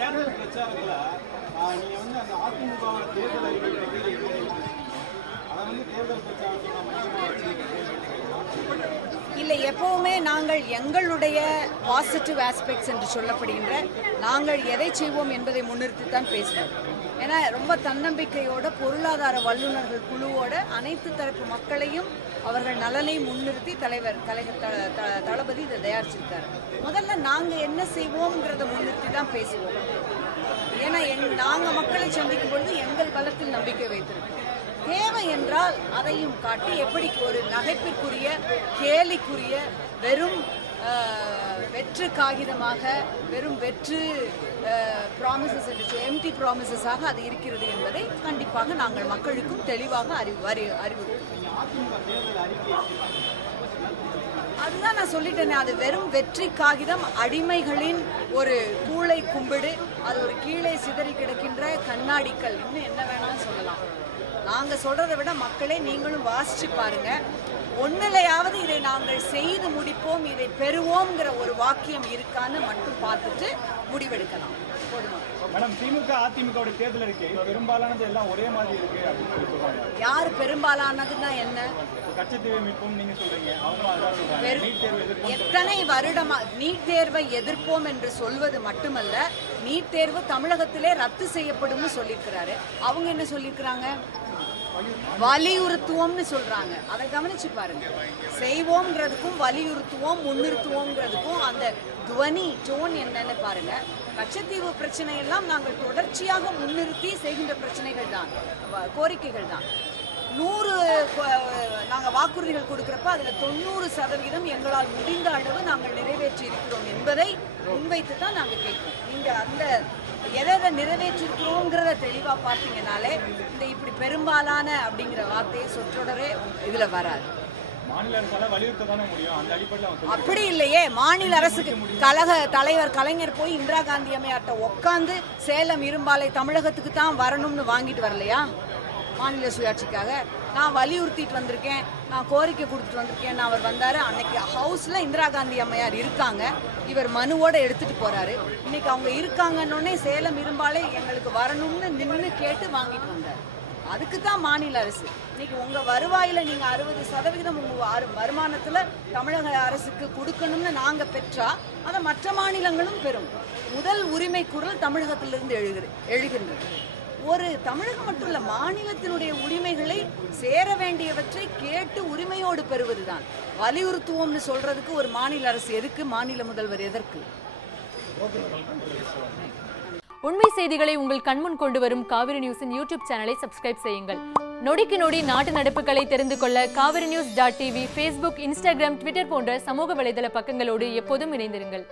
தேர்தல் பிரச்சாரத்துல நீங்க வந்து அந்த அதிமுக தேர்தல் அறிக்கை அதை வந்து தேர்தல் பிரச்சாரத்தில் இல்லை, எப்பவுமே நாங்கள் எங்களுடைய பாசிட்டிவ் ஆஸ்பெக்ட்ஸ் என்று சொல்லப்படுகின்ற நாங்கள் எதை செய்வோம் என்பதை முன்னிறுத்தி தான் பேசுவோம். ஏன்னா ரொம்ப தன்னம்பிக்கையோட பொருளாதார வல்லுநர்கள் குழுவோட அனைத்து தரப்பு மக்களையும் அவர்கள் நலனையும் முன்னிறுத்தி தலைவர் தளபதி இதை தயாரிச்சிருக்காரு. முதல்ல நாங்கள் என்ன செய்வோம்ங்கிறத முன்னிறுத்தி தான் பேசுவோம். ஏன்னா நாங்கள் மக்களை சந்திக்கும் பொழுது எங்கள் பலத்தில் நம்பிக்கை வைத்திருக்கோம். தேவை என்றால் அதையும் காட்டி எப்படி ஒரு நகைப்பிற்குரிய கேலிக்குரிய வெறும் வெற்று காகிதமாக வெறும் வெற்று ப்ராமிசஸ் என்று எம்டி ப்ராமிசஸாக அது இருக்கிறது என்பதை கண்டிப்பாக நாங்கள் மக்களுக்கும் தெளிவாக அறிவுறுத்துவோம். அதுதான் நான் சொல்லிட்டேனே, அது வெறும் வெற்றி காகிதம், அடிமைகளின் ஒரு கூளை கும்பிடு, அது ஒரு கீழே சிதறி கிடக்கின்ற கண்ணாடிக்கல், இன்னும் என்ன வேணாலும் சொல்லலாம். நாங்க சொல்றதை விட மக்களே நீங்களும் வாசிச்சு பாருங்க. ஒன்னிலையாவது இதை நாங்கள் செய்து முடிப்போம், இதை பெறுவோம்ங்கிற ஒரு வாக்கியம் இருக்கான்னு மட்டும் பார்த்துட்டு முடிவெடுக்கலாம். மேடம், திமுக அதிமுக தேர்தல் அறிக்கை பெரும்பாலானது எல்லாம் ஒரே மாதிரி இருக்கு அப்படின்னு சொல்லி சொல்றாங்க. யார் பெரும்பாலானதுன்னா என்ன? கச்சத்தீவை மீட்போம் நீங்க சொல்றீங்க, அவங்க எத்தனை வருடமா நீட் தேர்வை எதிர்ப்போம் என்று சொல்வது மட்டுமல்ல, நீட் தேர்வு தமிழகத்திலே ரத்து செய்யப்படும் சொல்லியிருக்கிறாரு. அவங்க என்ன சொல்லியிருக்கிறாங்க? வலியுறுத்துவோம்னு சொல்றாங்க. அதை கவனிச்சு பாருங்க. செய்வோம்ங்கிறதுக்கும் வலியுறுத்துவோம் முன்னிறுத்துவோம்ங்கிறதுக்கும் அந்த துவனி டோன் என்னன்னு பாருங்க. கச்சத்தீவு பிரச்சனை எல்லாம் நாங்கள் தொடர்ச்சியாக முன்னிறுத்தி செய்கின்ற பிரச்சனைகள் தான், கோரிக்கைகள் தான். 100 நாங்கள் வாக்குறுதிகள் கொடுக்கிறப்ப அதில் 90% எங்களால் முடிந்த அளவு நாங்கள் நிறைவேற்றி இருக்கிறோம் என்பதை முன்வைத்து தான் நாங்கள் கேட்போம். நீங்க அந்த எதை நிறைவேற்றிருக்கிறோங்கிறத தெளிவா பார்த்தீங்கன்னாலே இந்த இப்படி பெரும்பாலான அப்படிங்கிற வார்த்தையை சொற்றொடரே இதுல வராது. அப்படி இல்லையே, மாநில அரசுக்கு கழக தலைவர் கலைஞர் போய் இந்திரா காந்தி அம்மையார்ட்ட உட்காந்து சேலம் இரும்பாலை தமிழகத்துக்கு தான் வரணும்னு வாங்கிட்டு வரலையா? மாநில சுயாட்சிக்காக நான் வலியுறுத்திட்டு வந்திருக்கேன், நான் கோரிக்கை கொடுத்துட்டு வந்திருக்கேன். அவர் வந்தாரு, அன்னைக்கு ஹவுஸ்ல இந்திரா காந்தி அம்மையார் இருக்காங்க, இவர் மனுவோட எடுத்துட்டு போறாரு. இன்னைக்கு அவங்க இருக்காங்கன்னொன்னே சேலம் இரும்பாலே எங்களுக்கு வரணும்னு நின்று கேட்டு வாங்கிட்டு வந்தார். அதுக்கு தான் மாநில அரசு. இன்னைக்கு உங்க வருவாயில நீங்க 60% உங்க வருமானத்துல தமிழக அரசுக்கு கொடுக்கணும்னு நாங்க பெற்றா அதை மற்ற மாநிலங்களும் பெறும். முதல் உரிமை குரல் தமிழகத்திலிருந்து எழுகின்றது. ஒரு தமிழகம் மட்டும் இல்ல, மாநிலத்தினுடைய உரிமைகளை சேர வேண்டியவற்றை கேட்டு உரிமையோடு பெறுவதுதான். வலியுறுத்துவோம்னு சொல்றதுக்கு ஒரு மாநில அரசு எதுக்கு? மாநில முதல்வர் எதற்கு? உண்மை செய்திகளை உங்கள் கண்முன் கொண்டு வரும் காவிரி நியூஸின் யூடியூப் சேனலை சப்ஸ்கிரைப் செய்யுங்கள். நொடிக்கு நொடி நாட்டு நடப்புகளை தெரிந்து கொள்ள kaverinews.tv, Facebook, Instagram, Twitter போன்ற சமூக வலைதள பக்கங்களோடு எப்போதும் இணைந்திருங்கள்.